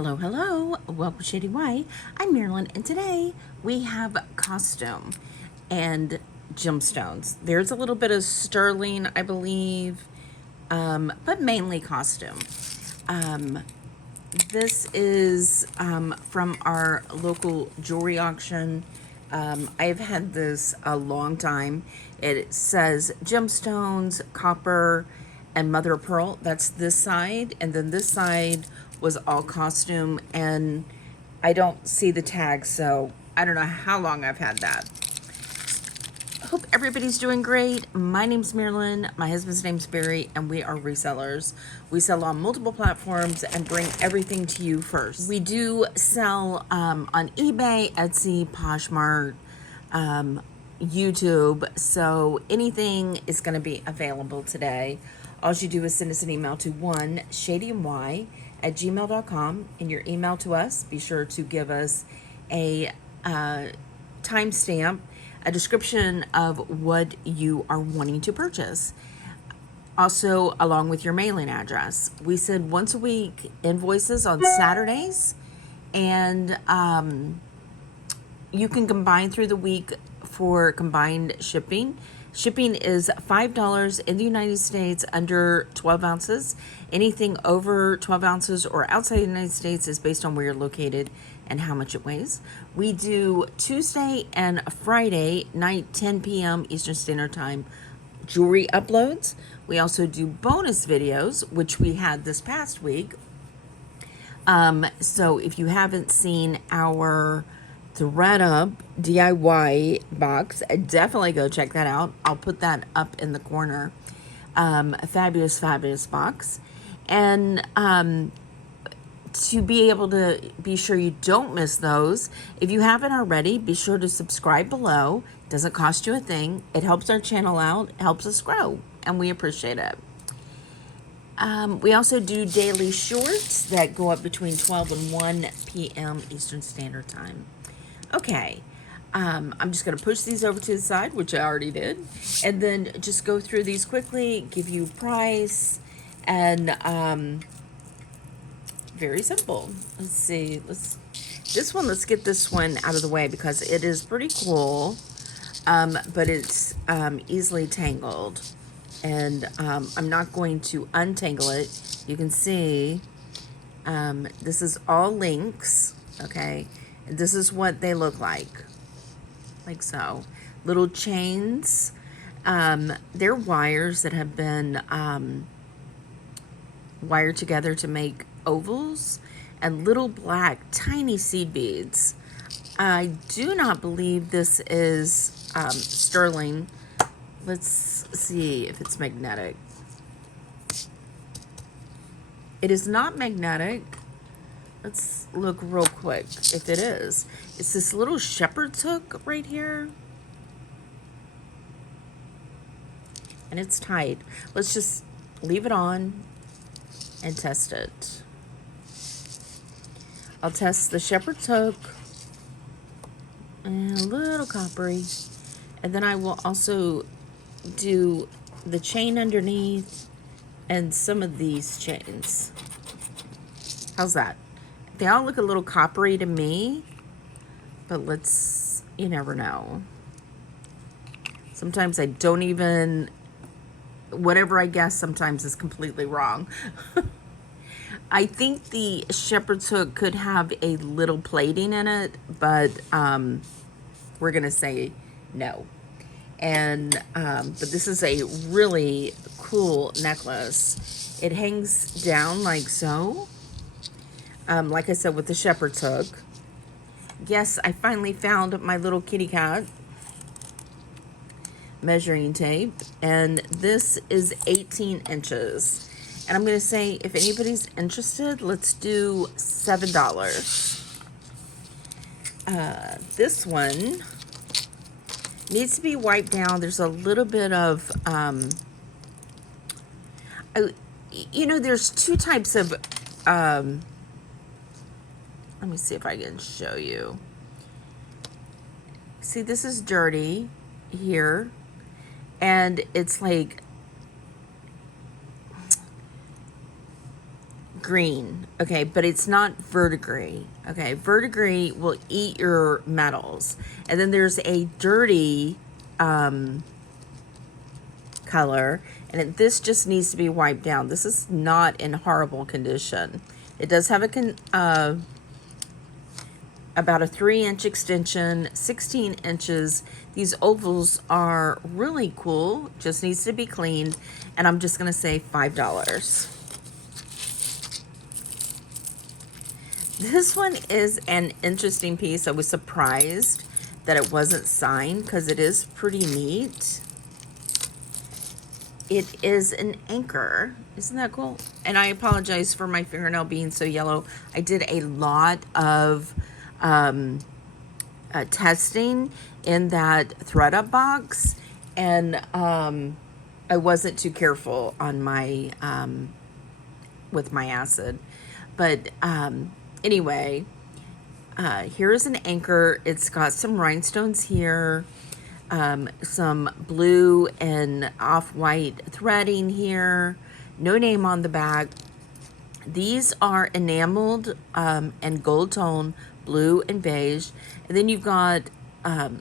Hello, hello. Welcome to Shady Way. I'm Marilyn, and today we have costume and gemstones. There's a little bit of sterling, I believe, but mainly costume. This is from our local jewelry auction. I've had this a long time. It says gemstones, copper, and mother of pearl. That's this side, and then this side was all costume, and I don't see the tag, so I don't know how long I've had that. Hope everybody's doing great. My name's Marilyn, my husband's name's Barry, and we are resellers. We sell on multiple platforms and bring everything to you first. We do sell on eBay, Etsy, Poshmark, YouTube, so anything is going to be available today. All you do is send us an email to shadym@gmail.com. In your email to us, be sure to give us a timestamp, a description of what you are wanting to purchase. Also, along with your mailing address. We send once a week invoices on Saturdays, and you can combine through the week for combined shipping. Shipping is $5 in the United States under 12 ounces. Anything over 12 ounces or outside the United States is based on where you're located and how much it weighs. We do Tuesday and Friday night, 10 p.m. Eastern Standard Time, jewelry uploads. We also do bonus videos, which we had this past week. So if you haven't seen our Thread Up DIY box, definitely go check that out. I'll put that up in the corner. A fabulous box. And to be able to be sure you don't miss those, if you haven't already, be sure to subscribe below. It doesn't cost you a thing. It helps our channel out, helps us grow, and we appreciate it. We also do daily shorts that go up between 12 and 1 p.m. Eastern Standard Time. Okay, I'm just going to push these over to the side, which I already did, and then just go through these quickly, give you price, and very simple. Let's see, let's get this one out of the way because it is pretty cool, but it's easily tangled, and I'm not going to untangle it. You can see this is all links, okay? This is what they look like so. Little chains. They're wires that have been wired together to make ovals, and little black tiny seed beads. I do not believe this is sterling. Let's see if it's magnetic. It is not magnetic. Let's look real quick if it is. It's this little shepherd's hook right here. And it's tight. Let's just leave it on and test it. I'll test the shepherd's hook. And a little coppery. And then I will also do the chain underneath and some of these chains. How's that? They all look a little coppery to me, but you never know. Sometimes I don't even, whatever I guess sometimes is completely wrong. I think the shepherd's hook could have a little plating in it, but we're gonna say no. And but this is a really cool necklace. It hangs down like so. Like I said, with the shepherd's hook. Yes, I finally found my little kitty cat measuring tape, and this is 18 inches. And I'm going to say, if anybody's interested, let's do $7. This one needs to be wiped down. There's a little bit of, there's two types of, let me see if I can show you. See, this is dirty here, and it's like green, okay, but it's not verdigris, okay. Verdigris will eat your metals. And then there's a dirty color, and this just needs to be wiped down. This is not in horrible condition. It does have about a 3-inch extension, 16 inches. These ovals are really cool, just needs to be cleaned, and I'm just gonna say $5. This one is an interesting piece. I was surprised that it wasn't signed because it is pretty neat. It is an anchor. Isn't that cool? And I apologize for my fingernail being so yellow. I did a lot of testing in that thread up box, and I wasn't too careful on my with my acid. But anyway, here's an anchor. It's got some rhinestones here, some blue and off-white threading here, no name on the back. These are enameled and gold tone, blue and beige. And then you've got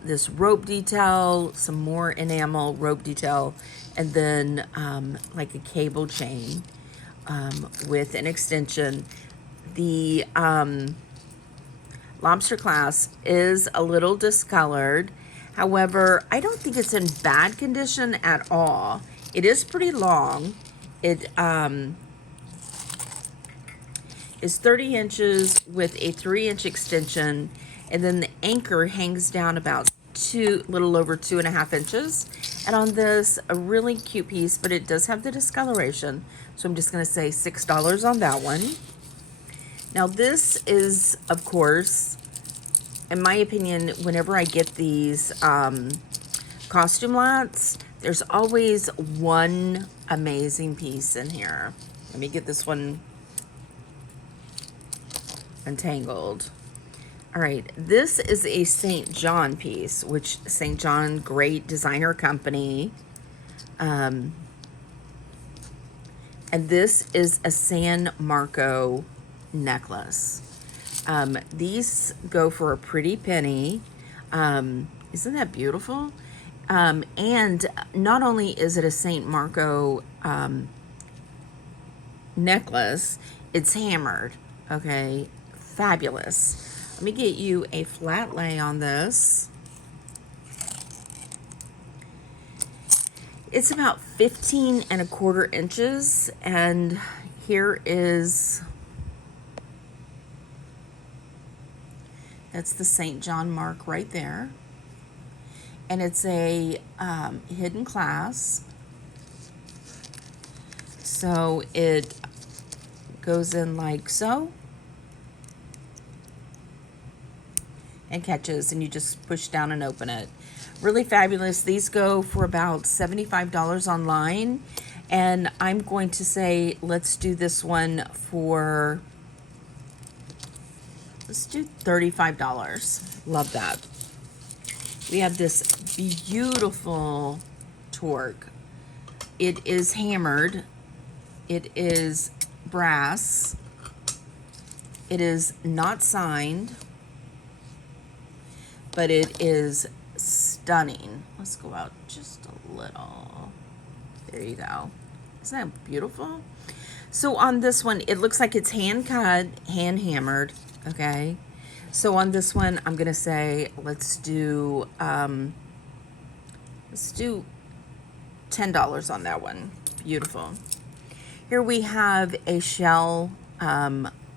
this rope detail, some more enamel rope detail, and then like a cable chain with an extension. The lobster clasp is a little discolored. However, I don't think it's in bad condition at all. It is pretty long. It is 30 inches with a 3-inch extension, and then the anchor hangs down about little over 2.5 inches. And on this, a really cute piece, but it does have the discoloration. So I'm just gonna say $6 on that one. Now this is, of course, in my opinion, whenever I get these costume lots, there's always one amazing piece in here. Let me get this one untangled. All right, this is a St. John piece, which St. John, great designer company. And this is a San Marco necklace. These go for a pretty penny. Isn't that beautiful? And not only is it a St. Marco necklace, it's hammered. Okay, fabulous. Let me get you a flat lay on this. It's about 15¼ inches, and here is, that's the St. John mark right there. And it's a hidden clasp. So it goes in like so. And catches, and you just push down and open it. Really fabulous. These go for about $75 online. And I'm going to say, let's do this one for, let's do $35. Love that. We have this beautiful torque. It is hammered. It is brass. It is not signed, but it is stunning. Let's go out just a little. There you go. Isn't that beautiful? So on this one, it looks like it's hand cut, hand hammered, okay? So on this one, I'm gonna say, let's do $10 on that one. Beautiful. Here we have a shell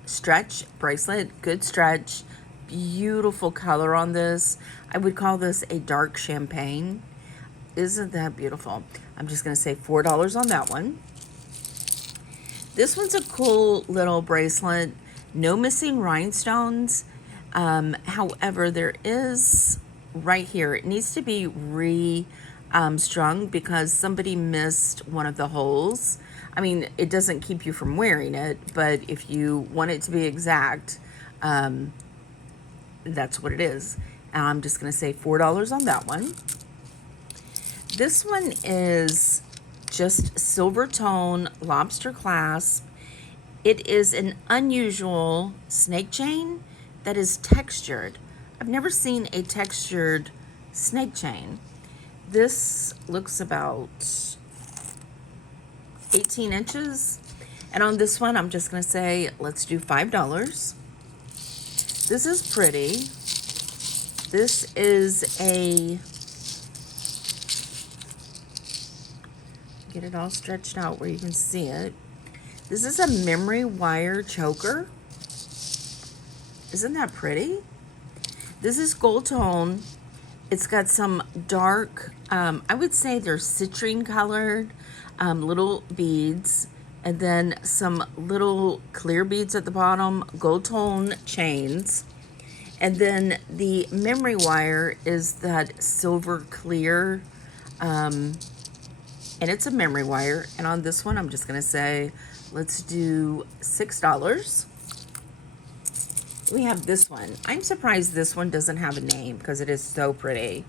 stretch bracelet, good stretch, beautiful color on this. I would call this a dark champagne. Isn't that beautiful? I'm just gonna say $4 on that one. This one's a cool little bracelet, no missing rhinestones. However, there is right here, it needs to be strung because somebody missed one of the holes. I mean, it doesn't keep you from wearing it, but if you want it to be exact, that's what it is. And I'm just gonna say $4 on that one. This one is just silver tone lobster clasp. It is an unusual snake chain that is textured. I've never seen a textured snake chain. This looks about 18 inches. And on this one, I'm just going to say, let's do $5. This is pretty. This is a, get it all stretched out where you can see it. This is a memory wire choker. Isn't that pretty? This is gold tone. It's got some dark, I would say they're citrine colored little beads, and then some little clear beads at the bottom, gold tone chains. And then the memory wire is that silver clear, and it's a memory wire. And on this one, I'm just gonna say, let's do $6. We have this one. I'm surprised this one doesn't have a name because it is so pretty.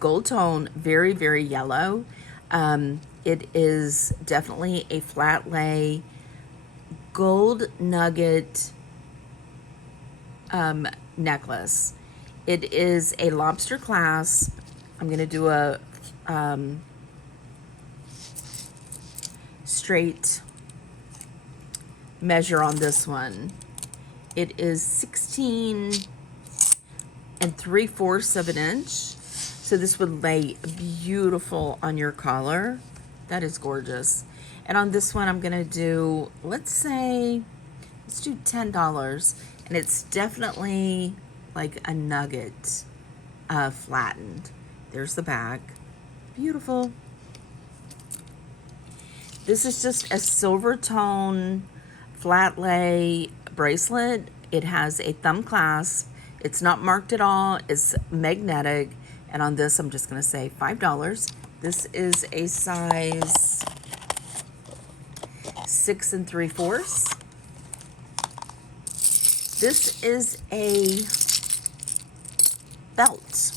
Gold tone, very, very yellow. It is definitely a flat lay gold nugget necklace. It is a lobster clasp. I'm going to do a straight measure on this one. It is 16 3/4 of an inch. So this would lay beautiful on your collar. That is gorgeous. And on this one, I'm going to do, let's do $10. And it's definitely like a nugget flattened. There's the back. Beautiful. This is just a silver tone flat lay bracelet. It has a thumb clasp. It's not marked at all. It's magnetic. And on this, I'm just going to say $5. This is a size 6 3/4. This is a belt.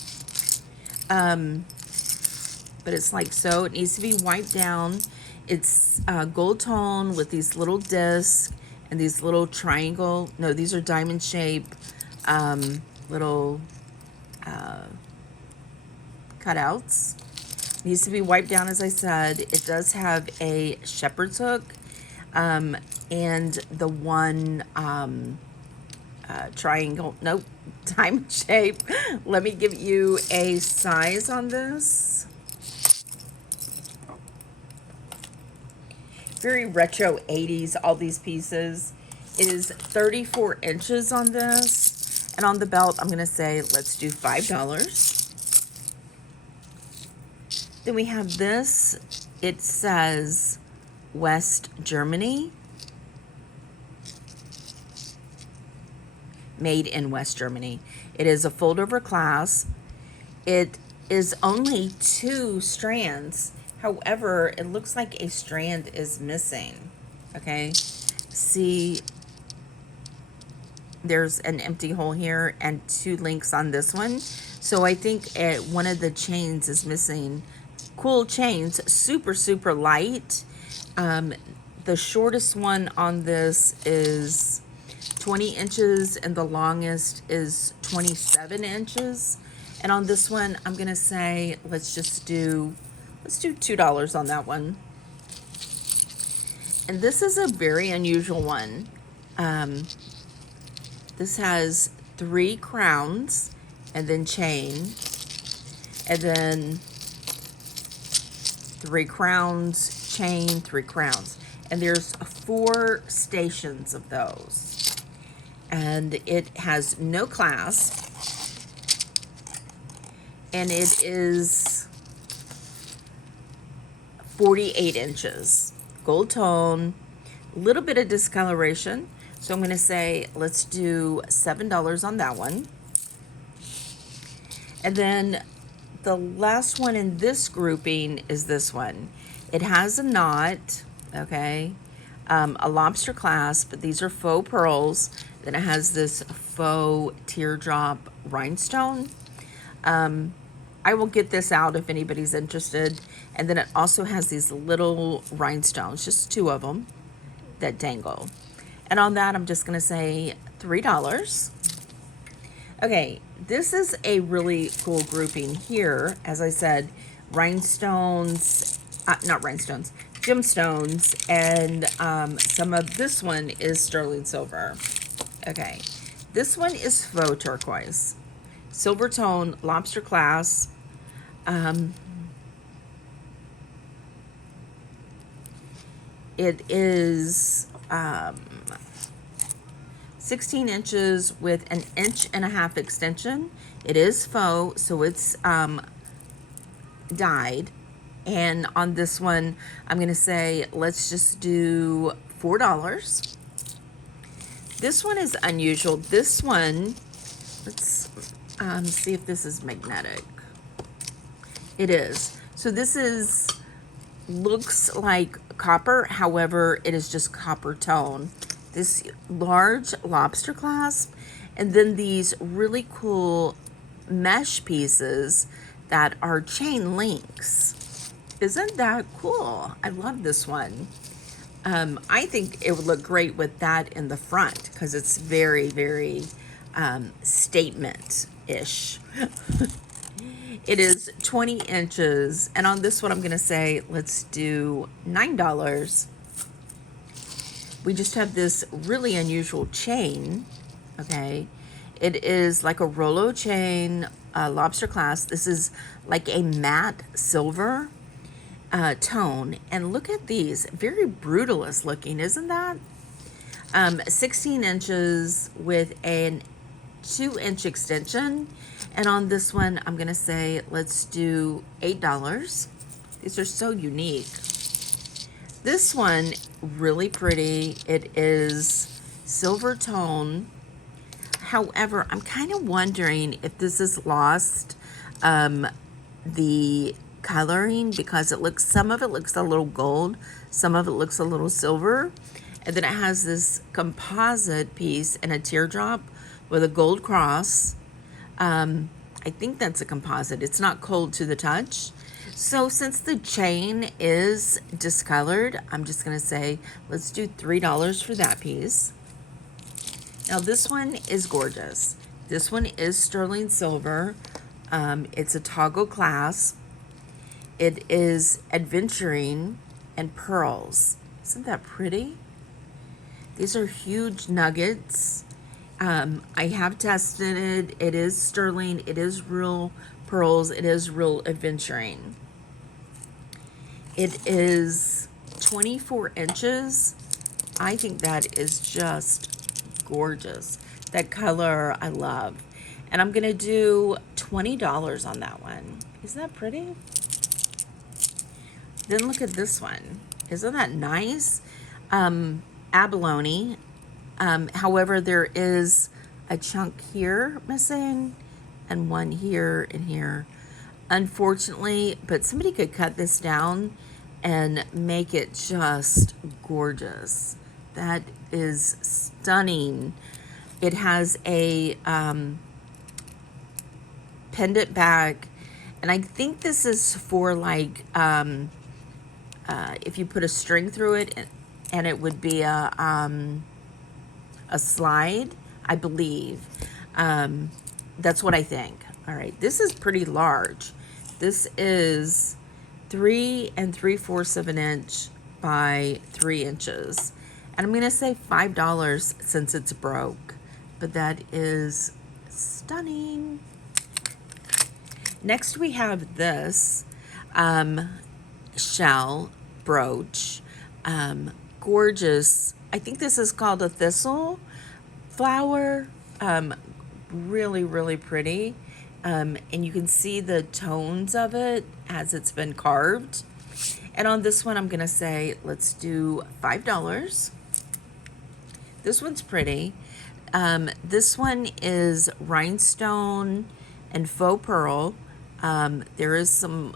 But it's like so. It needs to be wiped down. It's gold tone with these little discs and these little triangle. No, these are diamond shape little cutouts. Needs to be wiped down, as I said. It does have a shepherd's hook and the one triangle, nope, diamond shape. Let me give you a size on this. Very retro 80s, all these pieces. It is 34 inches on this. And on the belt, I'm going to say, let's do $5. Then we have this. It says West Germany. Made in West Germany. It is a fold-over clasp. It is only 2 strands. However, it looks like a strand is missing. Okay? See, there's an empty hole here and 2 links on this one. So I think one of the chains is missing. Cool chains, super, super light. The shortest one on this is 20 inches and the longest is 27 inches. And on this one, I'm going to say, let's do $2 on that one. And this is a very unusual one. This has 3 crowns and then chain, and then 3 crowns, chain, 3 crowns. And there's 4 stations of those. And it has no clasp. And it is 48 inches. Gold tone, a little bit of discoloration. So I'm going to say, let's do $7 on that one. And then the last one in this grouping is this one. It has a knot, okay, a lobster clasp, but these are faux pearls. Then it has this faux teardrop rhinestone. I will get this out if anybody's interested. And then it also has these little rhinestones, just 2 of them. that dangle. And on that, I'm just going to say $3. Okay, this is a really cool grouping here. As I said, rhinestones, not rhinestones, gemstones, and some of this one is sterling silver. Okay, this one is faux turquoise, silver tone, lobster clasp. It is 16 inches with an 1.5 inch extension. It is faux, so it's dyed. And on this one, I'm gonna say, let's just do $4. This one is unusual. This one, let's see if this is magnetic. It is. So this looks like copper, however, it is just copper tone. This large lobster clasp, and then these really cool mesh pieces that are chain links. Isn't that cool? I love this one. I think it would look great with that in the front because it's very, very statement-ish. It is 20 inches, and on this one I'm gonna say, let's do $9. We just have this really unusual chain, okay? It is like a Rollo chain, lobster clasp. This is like a matte silver tone, and look at these, very brutalist looking, isn't that? 16 inches with a 2-inch extension, and on this one I'm gonna say, let's do $8. These are so unique. This one, really pretty. It is silver tone. However, I'm kind of wondering if this is lost the coloring, because some of it looks a little gold, some of it looks a little silver, and then it has this composite piece and a teardrop with a gold cross. I think that's a composite. It's not cold to the touch. So since the chain is discolored, I'm just gonna say, let's do $3 for that piece. Now this one is gorgeous. This one is sterling silver. It's a toggle clasp. It is adventuring and pearls. Isn't that pretty? These are huge nuggets. I have tested it. It is sterling. It is real pearls. It is real adventuring. It is 24 inches. I think that is just gorgeous. That color I love. And I'm gonna do $20 on that one. Isn't that pretty? Then look at this one. Isn't that nice? Abalone. However, there is a chunk here missing and one here and here. Unfortunately, but somebody could cut this down and make it just gorgeous. That is stunning. It has a pendant back, and I think this is for like if you put a string through it, and it would be a slide, I believe. That's what I think. All right, this is pretty large. This is 3 3/4 of an inch by 3 inches. And I'm gonna say $5 since it's broke, but that is stunning. Next we have this shell brooch. Gorgeous. I think this is called a thistle flower. Really, really pretty. And you can see the tones of it as it's been carved. And on this one, I'm gonna say, let's do $5. This one's pretty. This one is rhinestone and faux pearl. There is some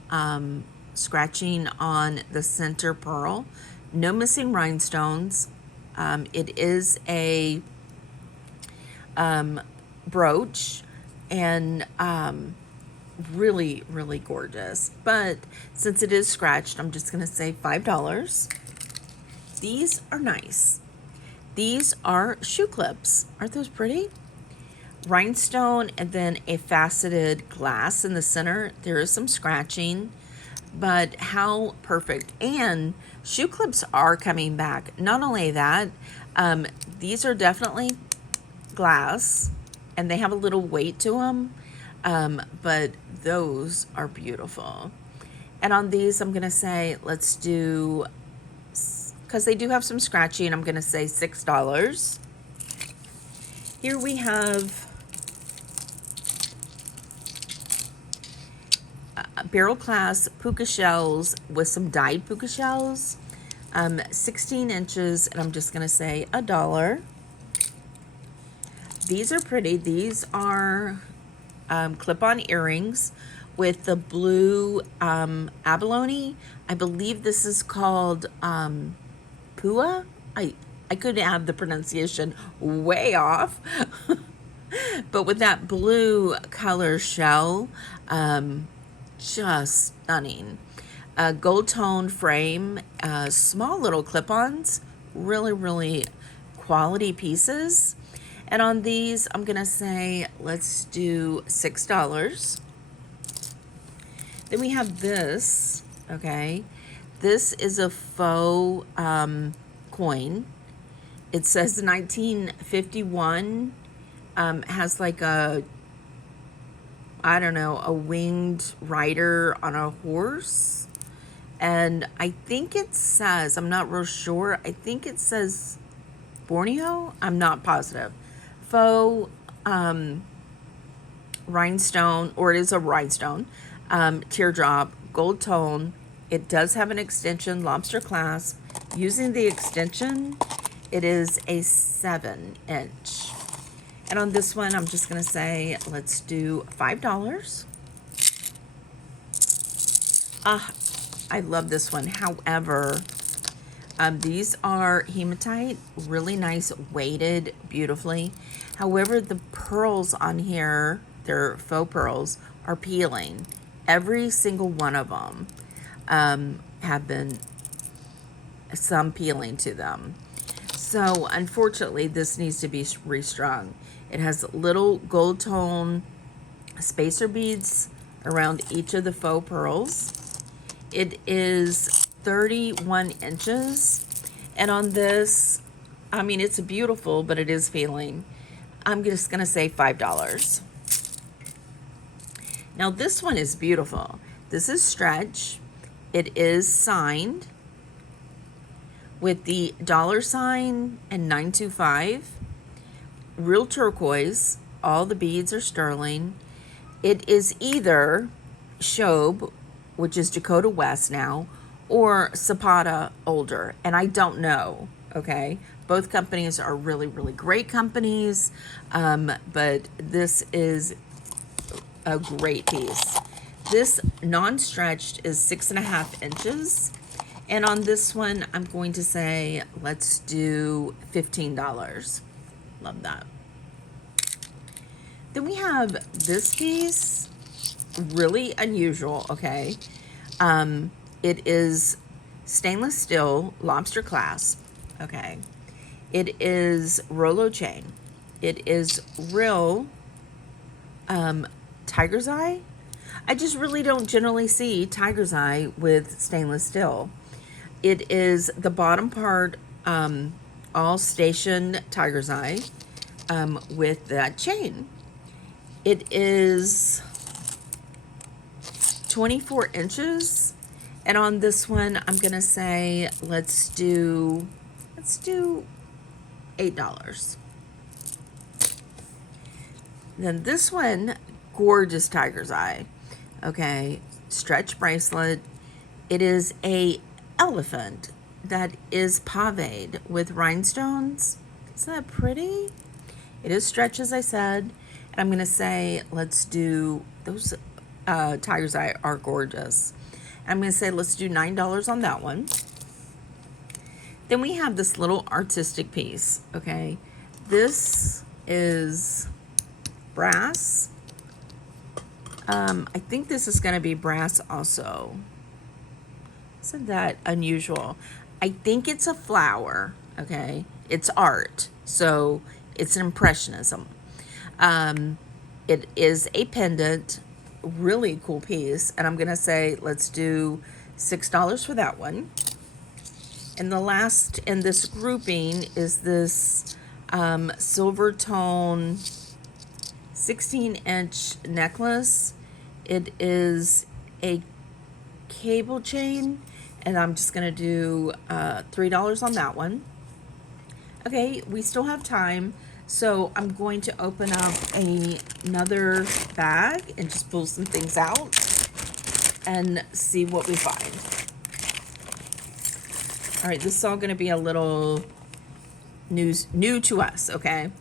scratching on the center pearl. No missing rhinestones. It is a brooch, and really, really gorgeous. But since it is scratched, I'm just gonna say $5. these are nice. These are shoe clips. Aren't those pretty? Rhinestone and then a faceted glass in the center. There is some scratching, but how perfect. And shoe clips are coming back. Not only that, these are definitely glass and they have a little weight to them, but those are beautiful. And on these, I'm going to say, let's do, because they do have some scratching, I'm going to say $6. Here we have barrel class puka shells with some dyed puka shells, 16 inches, and I'm just going to say $1. These are pretty. These are clip-on earrings with the blue abalone. I believe this is called Pua. I could have the pronunciation way off. But with that blue color shell, just stunning. Gold tone frame, small little clip-ons, really, really quality pieces. And on these, I'm gonna say, let's do $6. Then we have this, okay? This is a faux coin. It says 1951, has like a, I don't know, a winged rider on a horse. And I think it says, I'm not real sure, I think it says Borneo? I'm not positive. Faux rhinestone, or it is a rhinestone, teardrop, gold tone. It does have an extension, lobster clasp. Using the extension, it is a 7-inch. And on this one, I'm just gonna say, let's do $5. I love this one. However, these are hematite, really nice, weighted beautifully. However, the pearls on here, they're faux pearls, are peeling. Every single one of them have been some peeling to them. So unfortunately, this needs to be restrung. It has little gold tone spacer beads around each of the faux pearls. It is 31 inches. And on this, I mean, it's beautiful, but it is peeling. I'm just gonna say $5. Now this one is beautiful. This is stretch. It is signed with the $sign and 925. Real turquoise. All the beads are sterling. It is either Shobe, which is Dakota West now, or Zapata older, and I don't know, okay? Both companies are really, really great companies, but this is a great piece. This non-stretched is 6.5 inches, and on this one, I'm going to say, let's do $15. Love that. Then we have this piece, really unusual, okay? It is stainless steel lobster clasp, okay? It is Rolo chain. It is real tiger's eye. I just really don't generally see tiger's eye with stainless steel. It is the bottom part, all stationed tiger's eye with that chain. It is 24 inches. And on this one, I'm gonna say, let's do $8. Then this one, gorgeous tiger's eye. Okay, stretch bracelet. It is a elephant that is paved with rhinestones. Isn't that pretty? It is stretch, as I said. And I'm gonna say, let's do, those tiger's eye are gorgeous. I'm gonna say, let's do $9 on that one. Then we have this little artistic piece, okay? This is brass. I think this is gonna be brass also. Isn't that unusual? I think it's a flower, okay? It's art, so it's an impressionism. It is a pendant, really cool piece, and I'm gonna say let's do $6 for that one. And the last in this grouping is this silver tone 16-inch necklace. It is a cable chain, and I'm just gonna do $3 on that one. Okay, we still have time, so I'm going to open up another bag and just pull some things out and see what we find. All right, this is all gonna be a little new to us, okay?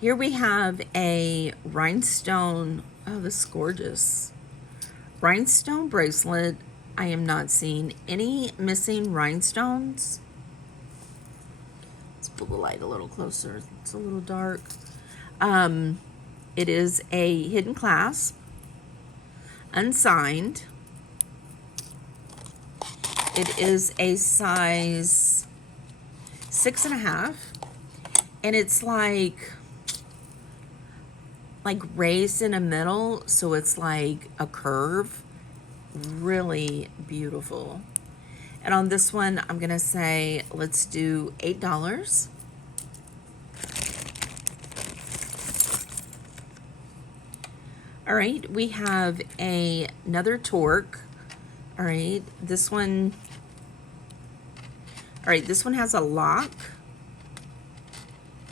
Here we have a rhinestone, oh, this is gorgeous. Rhinestone bracelet. I am not seeing any missing rhinestones. Let's pull the light a little closer. It's a little dark. It is a hidden clasp, unsigned. It is a size 6.5, and it's like raised in the middle, so it's like a curve. Really beautiful. And on this one, I'm gonna say let's do $8. All right, we have another torque. All right, this one. All right, this one has a lock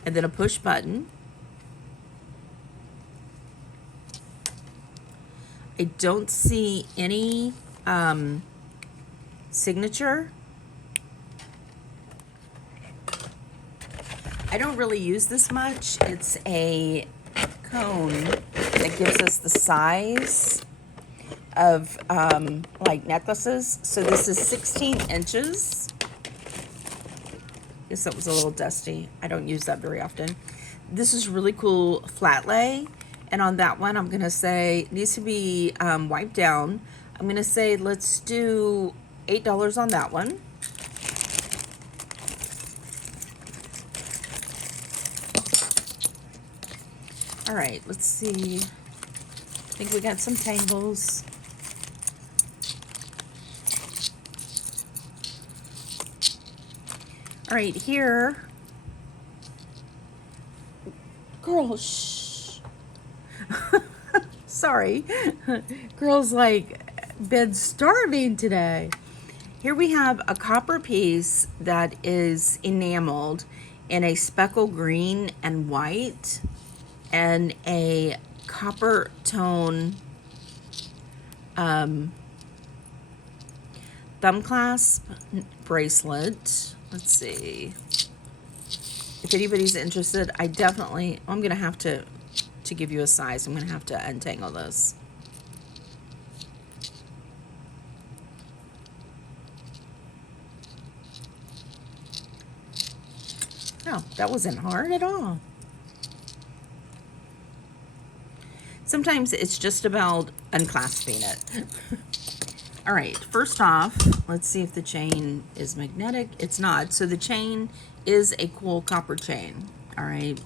and then a push button. I don't see any signature. I don't really use this much. It's a cone that gives us the size of like necklaces. So this is 16 inches. Guess that was a little dusty. I don't use that very often. This is really cool flat lay. And on that one, I'm going to say it needs to be wiped down. I'm going to say let's do $8 on that one. All right, let's see. I think we got some tangles. All right, here. Girl, shh. Sorry. Girl's like been starving today. Here we have a copper piece that is enameled in a speckle green and white, and a copper tone thumb clasp bracelet. Let's see. If anybody's interested, I definitely, I'm going to have to give you a size, I'm going to have to untangle this. Oh, that wasn't hard at all. Sometimes it's just about unclasping it. All right, first off, let's see if the chain is magnetic. It's not. So the chain is a cool copper chain. All right.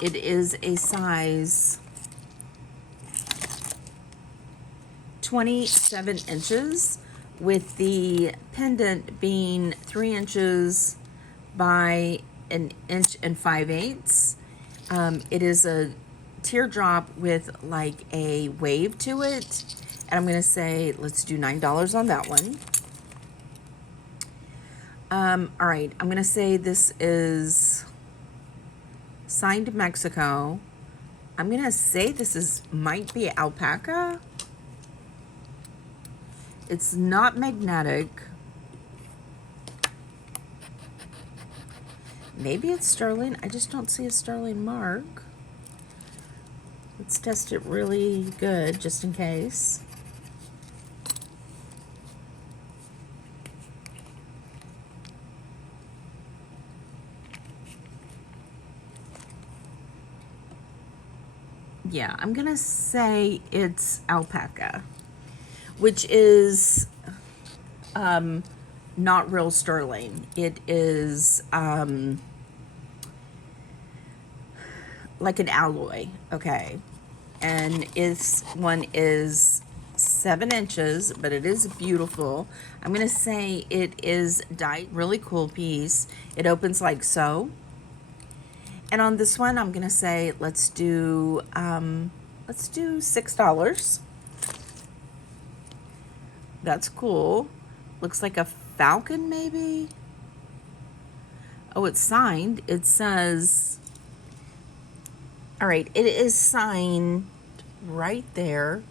It is a size 27 inches, with the pendant being 3 inches by 1 5/8 inches. It is a teardrop with like a wave to it. And I'm going to say, let's do $9 on that one. All right, I'm going to say this is signed Mexico. I'm going to say this might be alpaca. It's not magnetic. Maybe it's sterling. I just don't see a sterling mark. Let's test it really good just in case. Yeah, I'm gonna say it's alpaca, which is not real sterling. It is like an alloy, okay? And this one is 7 inches, but it is beautiful. I'm gonna say it is dyed. Really cool piece. It opens like so. And on this one, I'm gonna say let's do $6. That's cool. Looks like a falcon, maybe. Oh, it's signed. It says, all right, it is signed right there.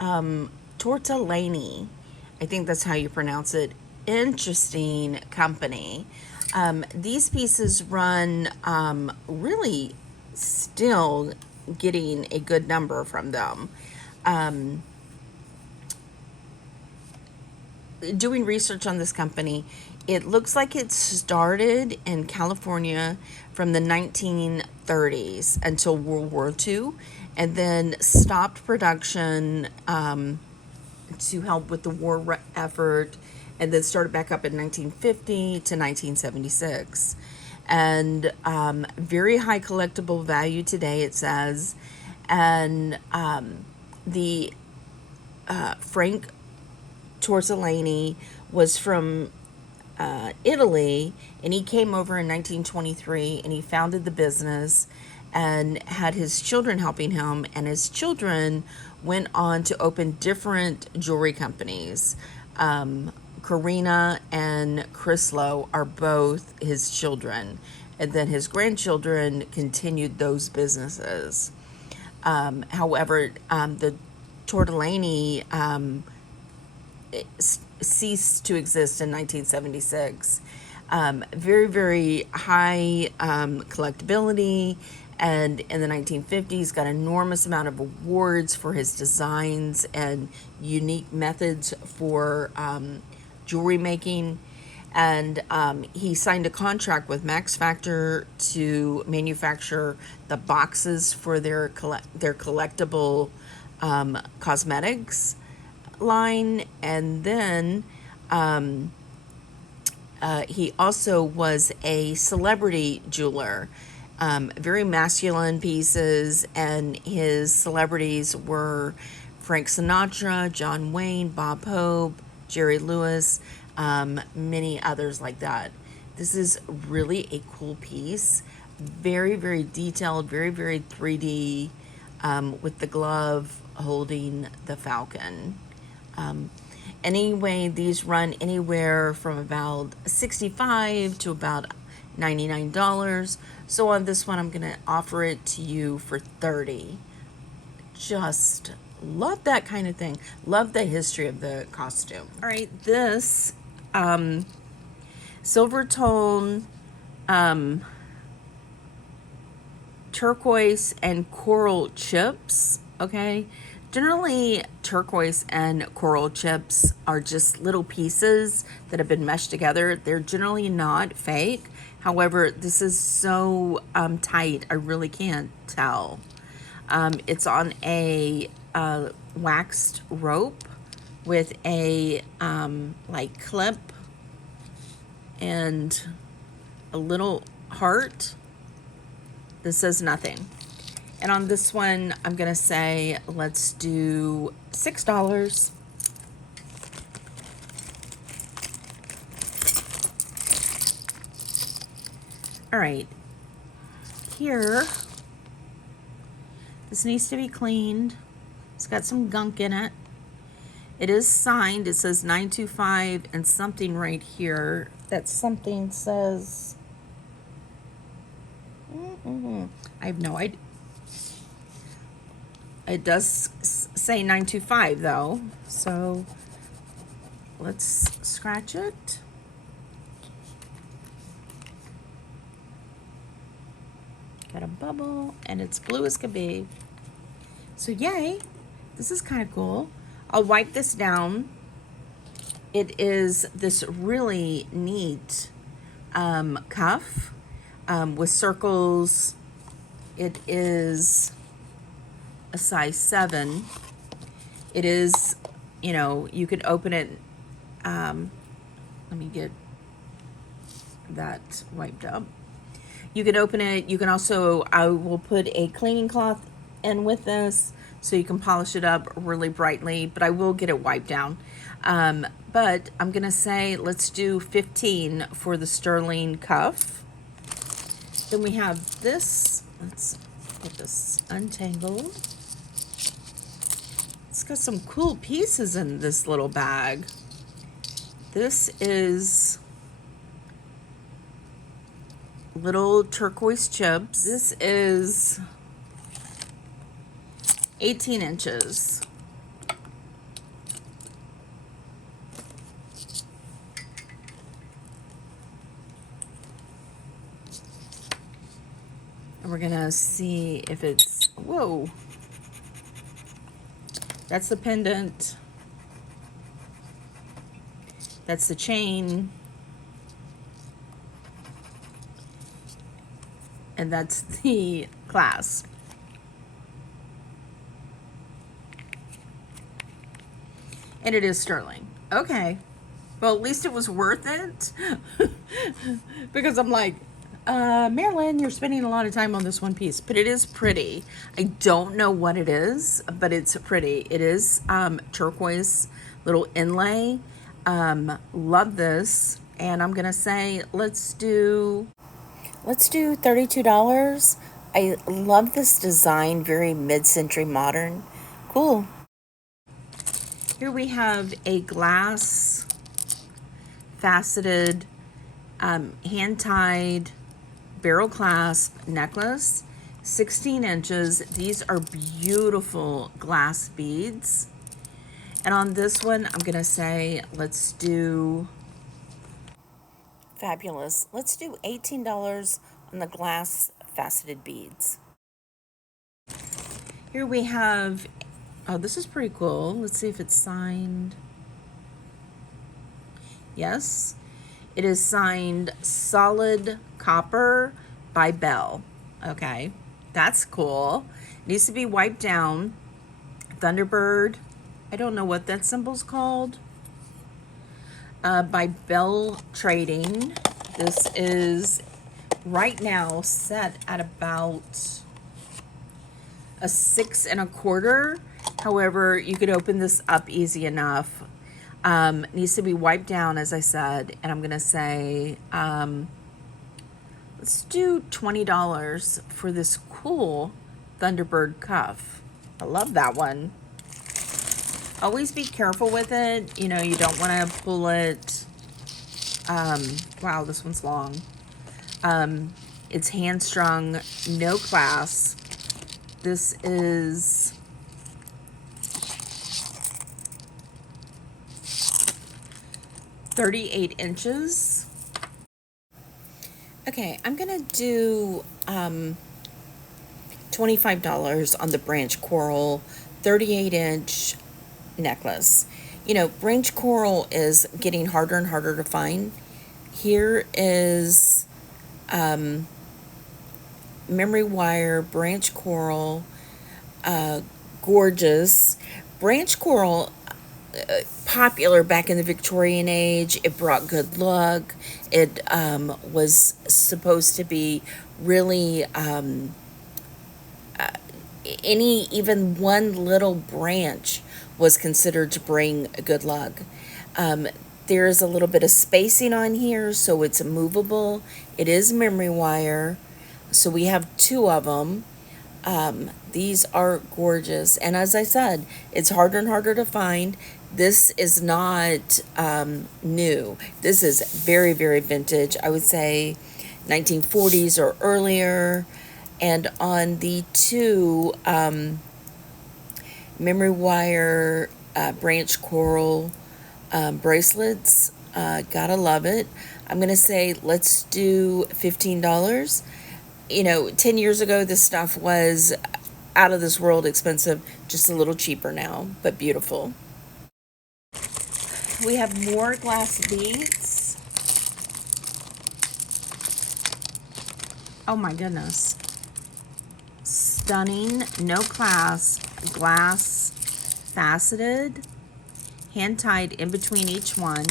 Tortellini. I think that's how you pronounce it. Interesting company. These pieces run really still getting a good number from them. Doing research on this company, it looks like it started in California from the 1930s until World War II, and then stopped production to help with the war effort, and then started back up in 1950 to 1976. And very high collectible value today, it says. And the Frank Tortellini was from Italy, and he came over in 1923, and he founded the business and had his children helping him, and his children went on to open different jewelry companies. Karina and Chrysler are both his children, and then his grandchildren continued those businesses. However, the Tortellini ceased to exist in 1976. Very, very high collectability, and in the 1950s got enormous amount of awards for his designs and unique methods for jewelry making. And he signed a contract with Max Factor to manufacture the boxes for their collectible cosmetics line. And then he also was a celebrity jeweler. Very masculine pieces, and his celebrities were Frank Sinatra, John Wayne, Bob Hope, Jerry Lewis, many others like that. This is really a cool piece. Very, very detailed, very, very 3D, with the glove holding the falcon. Anyway, these run anywhere from about $65 to about $99. So on this one, I'm going to offer it to you for $30. Just love that kind of thing. Love the history of the costume. All right, this silver tone, turquoise and coral chips, okay? Generally, turquoise and coral chips are just little pieces that have been meshed together. They're generally not fake. However, this is so tight, I really can't tell. It's on a waxed rope with a like clip and a little heart that says nothing. And on this one, I'm going to say, let's do $6. All right. Here, this needs to be cleaned. It's got some gunk in it. It is signed. It says 925 and something right here. That something says... I have no idea. It does say 925 though, so let's scratch it. Got a bubble, and it's blue as could be. So yay, this is kind of cool. I'll wipe this down. It is this really neat cuff with circles. It is a size 7. It is, you know, you can open it Let me get that wiped up. You can open it. You can also, I will put a cleaning cloth in with this so you can polish it up really brightly, but I will get it wiped down. But I'm gonna say let's do 15 for the sterling cuff. Then we have this. Let's get this untangled. It's got some cool pieces in this little bag. This is little turquoise chips. This is 18 inches. And we're gonna see if it's, whoa. That's the pendant. That's the chain. And that's the clasp. And it is sterling. Okay. Well, at least it was worth it. Because I'm like, Marilyn, you're spending a lot of time on this one piece. But it is pretty. I don't know what it is, but it's pretty. It is turquoise, little inlay. Love this. And I'm going to say, let's do $32. I love this design, very mid-century modern. Cool. Here we have a glass faceted hand-tied barrel clasp necklace, 16 inches. These are beautiful glass beads. And on this one, I'm gonna say let's do fabulous. Let's do $18 on the glass faceted beads. Here we have, oh, this is pretty cool. Let's see if it's signed. Yes, it is signed Solid Copper by Bell. Okay, that's cool. It needs to be wiped down. Thunderbird, I don't know what that symbol's called. By Bell Trading. This is right now set at about a 6 1/4. However, you could open this up easy enough. It needs to be wiped down, as I said, and I'm gonna say let's do $20 for this cool Thunderbird cuff. I love that one. Always be careful with it. You know, you don't want to pull it. Wow, this one's long. It's hand strung, no clasp. This is $38 inches. Okay, I'm gonna do $25 on the branch coral 38-inch necklace. You know, branch coral is getting harder and harder to find. Here is memory wire branch coral, gorgeous. Branch coral, popular back in the Victorian age. It brought good luck. It was supposed to be really even one little branch was considered to bring good luck. There's a little bit of spacing on here, so it's movable. It is memory wire, so we have 2 of them. These are gorgeous, and as I said, it's harder and harder to find. This is not new. This is very, very vintage. I would say 1940s or earlier. And on the 2 memory wire branch coral bracelets, gotta love it. I'm gonna say let's do $15. You know, 10 years ago this stuff was out of this world expensive, just a little cheaper now, but beautiful. We have more glass beads. Oh my goodness. Stunning, no clasp, glass faceted, hand tied in between each one.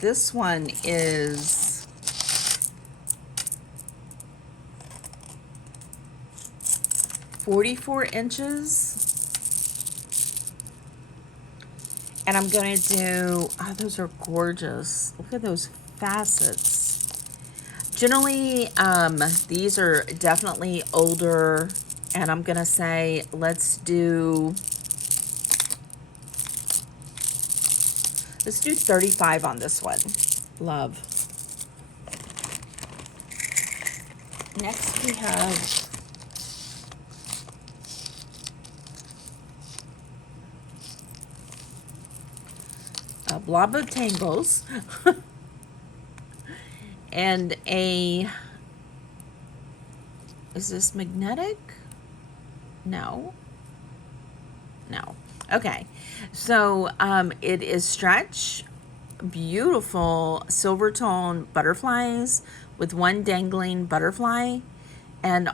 This one is 44 inches. And I'm going to do, oh, those are gorgeous. Look at those facets. Generally, these are definitely older. And I'm going to say, let's do 35 on this one. Love. Next we have a blob of tangles and is this magnetic? No. Okay, so it is stretch, beautiful silver tone butterflies with one dangling butterfly, and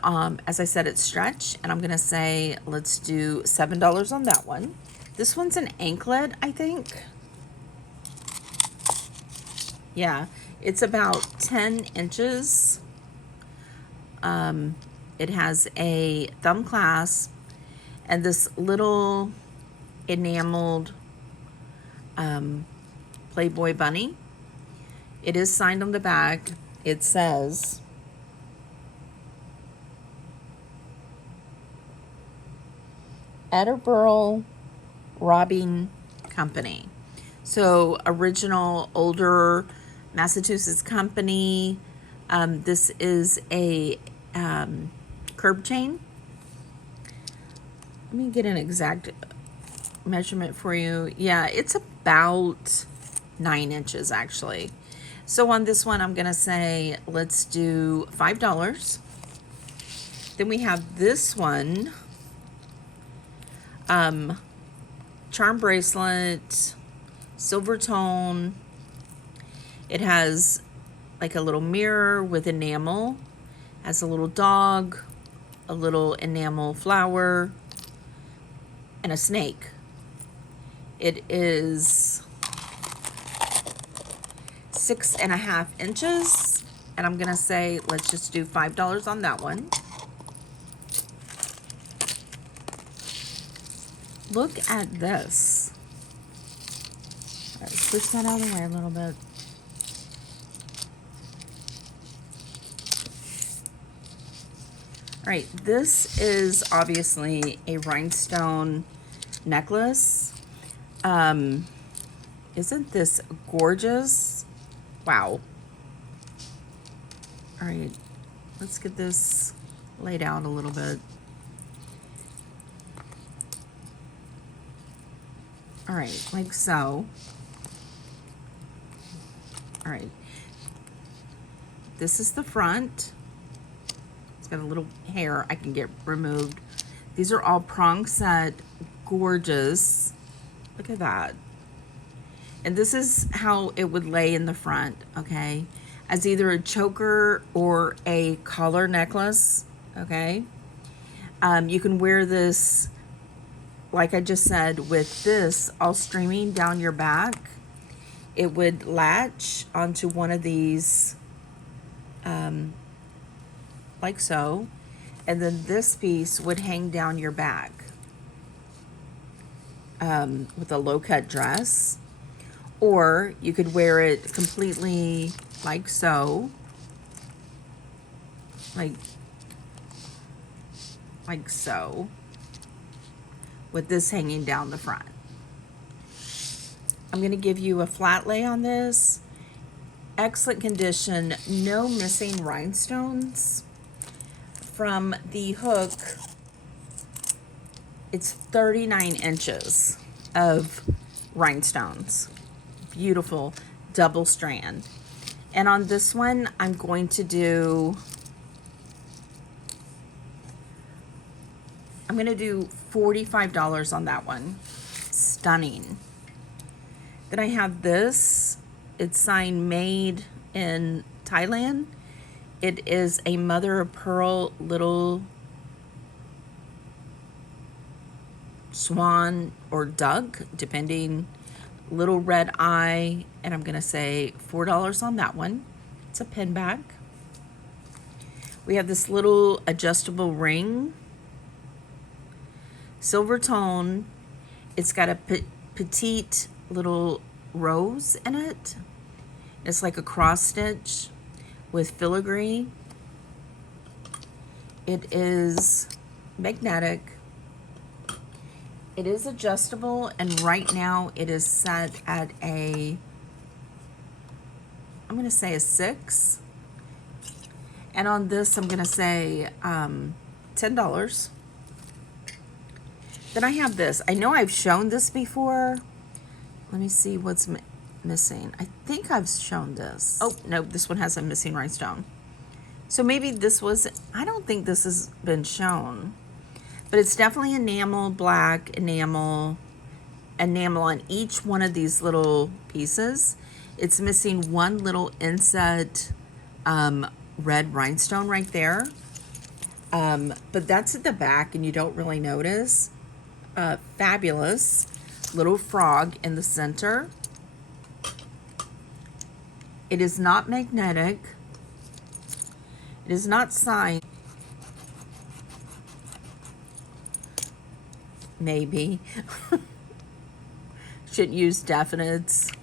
as I said, it's stretch, and I'm gonna say let's do $7 on that one. This one's an anklet, I think. Yeah, it's about 10 inches. It has a thumb clasp and this little enameled Playboy bunny. It is signed on the back. It says Attleboro Robbing Company. So original, older Massachusetts company. This is a curb chain. Let me get an exact measurement for you. Yeah, it's about 9 inches actually. So on this one, I'm gonna say let's do $5. Then we have this one, charm bracelet, silver tone. It has like a little mirror with enamel, has a little dog, a little enamel flower, and a snake. It is 6.5 inches, and I'm gonna say let's just do $5 on that one. Look at this. All right, let's push that out of the way a little bit. All right, this is obviously a rhinestone necklace. Isn't this gorgeous? Wow. All right, let's get this laid out a little bit. All right, like so. All right. This is the front. It's got a little hair I can get removed. These are all prong set, gorgeous. Look at that. And this is how it would lay in the front, okay? As either a choker or a collar necklace, okay? You can wear this, like I just said, with this all streaming down your back. It would latch onto one of these, like so, and then this piece would hang down your back with a low-cut dress, or you could wear it completely like so, like so, with this hanging down the front. I'm going to give you a flat lay on this. Excellent condition, no missing rhinestones. From the hook, it's 39 inches of rhinestones. Beautiful double strand. And on this one, I'm going to do $45 on that one. Stunning. Then I have this. It's signed made in Thailand. It is a mother of pearl little swan or duck, depending little red eye, and I'm gonna say $4 on that one. It's a pin bag. We have this little adjustable ring, silver tone. It's got a petite little rose in it. It's like a cross stitch with filigree. It is magnetic. It is adjustable, and right now it is set at a, I'm gonna say a 6. And on this, I'm gonna say $10. Then I have this. I know I've shown this before. Let me see what's missing. I think I've shown this. Oh, no, this one has a missing rhinestone. So maybe this was, I don't think this has been shown. But it's definitely enamel, black enamel on each one of these little pieces. It's missing one little inset red rhinestone right there. But that's at the back and you don't really notice. Fabulous little frog in the center. It is not magnetic. It is not signed. Maybe. Should use definites.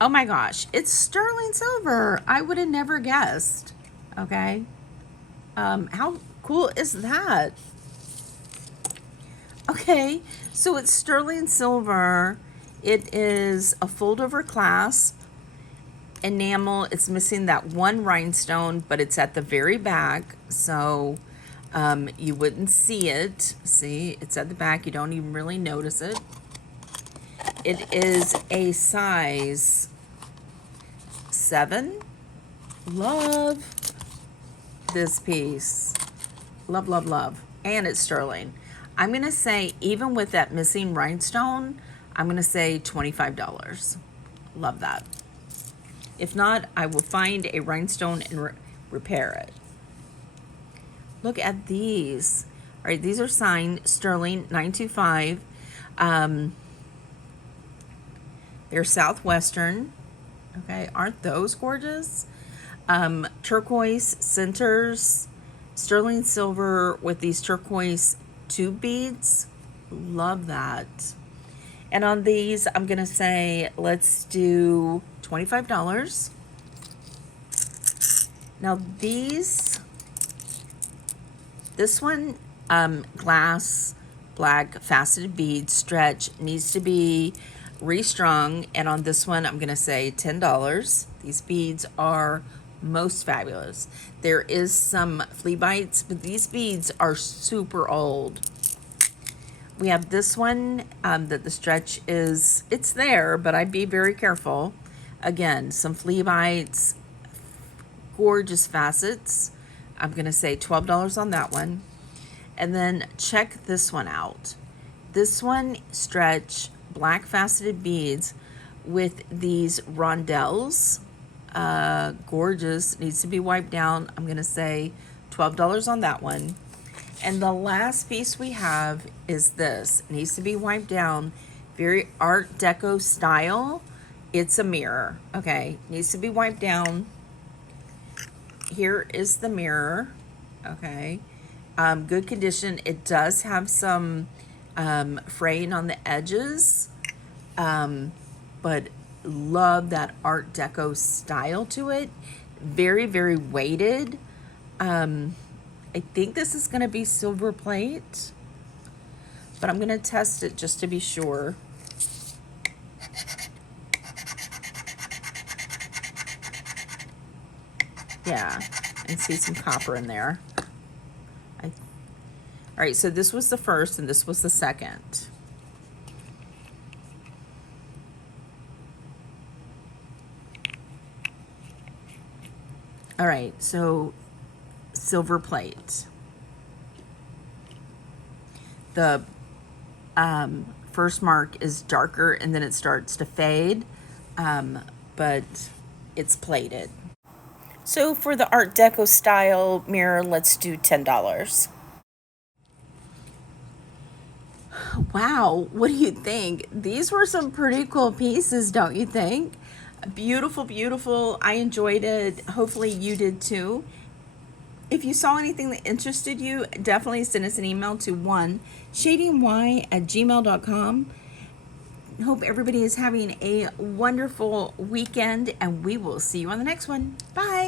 Oh my gosh, it's sterling silver. I would have never guessed. Okay. How cool is that? Okay, so it's sterling silver. It is a fold over clasp. Enamel, it's missing that one rhinestone, but it's at the very back, so you wouldn't see it. See, it's at the back. You don't even really notice it. It is a size 7. Love this piece. Love, love, love. And it's sterling. I'm going to say, even with that missing rhinestone, I'm going to say $25. Love that. If not, I will find a rhinestone and repair it. Look at these. All right, these are signed sterling 925. They're Southwestern. Okay, aren't those gorgeous? Turquoise centers, sterling silver with these turquoise tube beads. Love that. And on these, I'm gonna say, let's do $25. Now this one, glass, black, faceted beads, stretch, needs to be restrung. And on this one, I'm gonna say $10. These beads are most fabulous. There is some flea bites, but these beads are super old. We have this one that the stretch is, it's there, but I'd be very careful. Again, some flea bites, gorgeous facets. I'm gonna say $12 on that one. And then check this one out. This one, stretch, black faceted beads with these rondelles. Gorgeous, needs to be wiped down. I'm gonna say $12 on that one. And the last piece we have is this. It needs to be wiped down. Very Art Deco style. It's a mirror, okay? Needs to be wiped down. Here is the mirror, okay? Good condition. It does have some fraying on the edges, but love that Art Deco style to it. Very, very weighted. I think this is going to be silver plate, but I'm going to test it just to be sure. Yeah, and see some copper in there. All right, so this was the first and this was the second. All right, so silver plate. The first mark is darker and then it starts to fade, but it's plated. So for the Art Deco style mirror, let's do $10. Wow, what do you think? These were some pretty cool pieces, don't you think? Beautiful, beautiful. I enjoyed it. Hopefully you did too. If you saw anything that interested you, definitely send us an email to shadingwhy@gmail.com. Hope everybody is having a wonderful weekend, and we will see you on the next one. Bye.